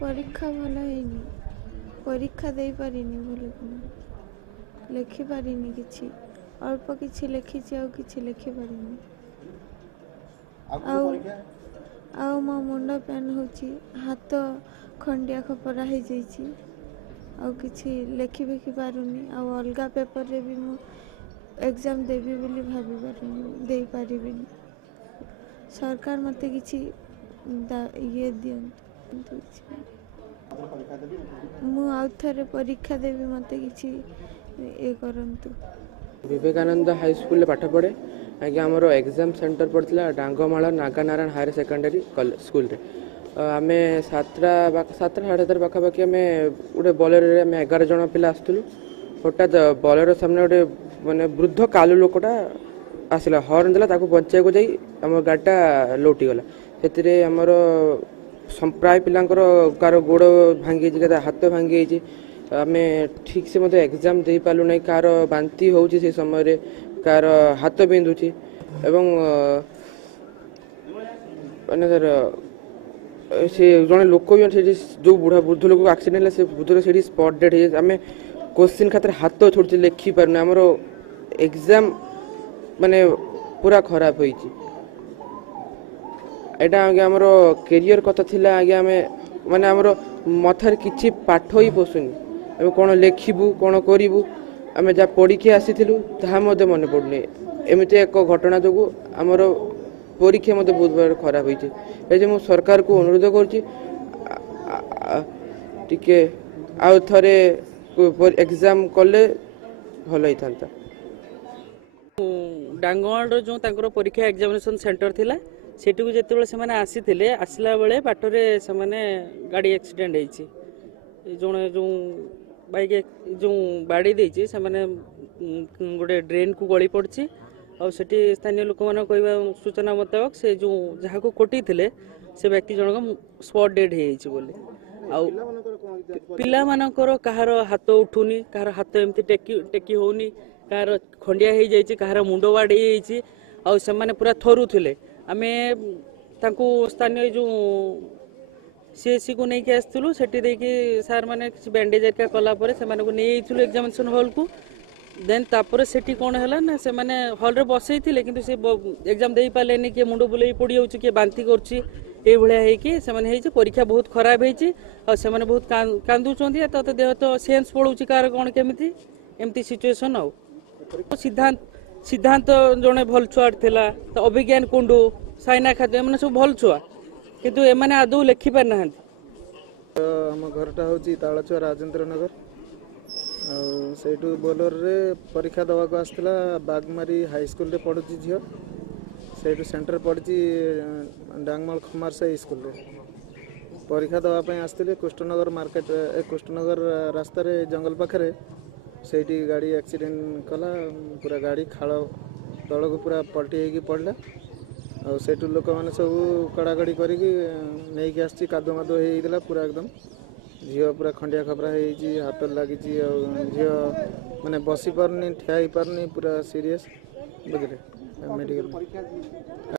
परीक्षा भल है परीक्षा दे पारिनी भल लिखि पारिनी किछि अल्प किछि लिखि कि लिखि पारिनी आउ मो मुंड पेन होची हाथ खंडिया खपरा हो जाइछि आउ किछि लिखि बिखि पारुनी आउ अलगा पेपर रे भी मु एग्जाम देबी बोली भाबी पारुनी दे पारिबिनी सरकार मते किछि ये दियंतु मु आउ थरे परीक्षा देबी मते किछि ये करंतु। विवेकानंद हाई स्कूल पाठ पढ़े आगे आमर एग्जाम सेंटर पड़ता डांगमाल नागानारायण हायर सेकेंडरी स्कूल रे आम सातटा साढ़े 7 पाखापाखि आम गोटे बलेर आम 11 जन पिला आसलु हठात बलेर सामने गोटे मानने वृद्ध कालु लोकटा आसला हर्न देला ताकू बचाई को जाई आम गाड़ीटा लोटिगला से आमर प्राय पिलांकर कार गोड़ भांगी हाथ भांगी आम ठीक से मत एग्जाम दे पालु ना कार बांती हो समय कार हाथ बिंधुची एवं माने से जड़े लोक भी जो बुढ़ा वृद्ध लोक एक्सीडेंट है से वृद्ध से स्पॉट डेड है आम क्वेश्चन खातर हाथ छोड़े लिखि पार आमर एग्जाम माने पूरा खराब होइछि एटा आगे आमर कैरियर कथा थिला आगे आमे माने आमर मथार किछि पाठ ही पसुनी आमे कोन लेखिबू कोन करिबू आमे जा पढ़ी के आसीथिलु ताहा मते मन पड़नी एमिते एक घटना जोगु आमर परीक्षा मते बहुत बार खराब होइछि ए जे मु सरकार को अनुरोध करछि टिके आउ थरे एग्जाम कले भल होइथांता। डांगवाड़ जो तांकर परीक्षा एग्जामिनेशन सेंटर थिला सेठी को जेते से माने आसीथिले आसला बेले बाटरे से माने गाड़ी एक्सीडेंट होइछि जोने जो बाइक जो बाड़ी देछि से माने गोटे ड्रेन को गली पड़छि और सेठी स्थानीय लोक मान कहबा सूचना मुताबिक से जो जहाँ को कोटी थिले से व्यक्ति जनक स्पॉट डेड होइछि बोले आउ पिला मानकर कहार हाथ उठुनी कहार हाथ एमती टेकी होनी कहार खंडिया हो जाइए कहार मुंड बाड़ हो से माने पूरा थरुले आम तांको स्थानीय जो सीएससी को नहीं आसलु से सार मैंने किसी बैंडेज एरिया कलापर से नहीं एग्जामिनेशन हॉल को देन तापर सेठी कौन है ना से माने हॉल रे बसई थिले किंतु से एग्जाम दे पालेनी किए मुंड बुलाई पड़ी जाउछि किए बांती करछि ए भलिया है कि से माने हेछि परीक्षा बहुत खराब हेछि और से माने बहुत कांदुचंती तो देह तो सेंस पड़ुछि कार कोन केमिति एमती सिचुएशन आउ सिद्धांत जड़े भल छुआ था तो अभिज्ञान कुंडू साइना खाद्य मैंने सब भल छुआ किंतु एमाने आदौ लिखि पार ना आम घरटा हूँ तालचुआ राजेन्द्र नगर से बोलर रे परीक्षा दवाक आसला बागमारी हाई स्कूल रे पढ़ुची झील से सेंटर पड़ी डांगमाल खमारसाई स्कूल रे परीक्षा दवाई आसते कृष्णनगर मार्केट कृष्णनगर रास्तार जंगल पाखे से गाड़ी एक्सीडेंट कला पूरा गाड़ी खाल तल को पूरा पलटी होगी पड़ला और सेठू लोक मैंने सब कड़ाकड़ी करके आसी कादो मादो होता पूरा एकदम झील पूरा खंडिया खपरा हो हाथ लगी झील माने बसी पारनी ठिया पारनी पूरा सीरीयस बुझे मेडिकल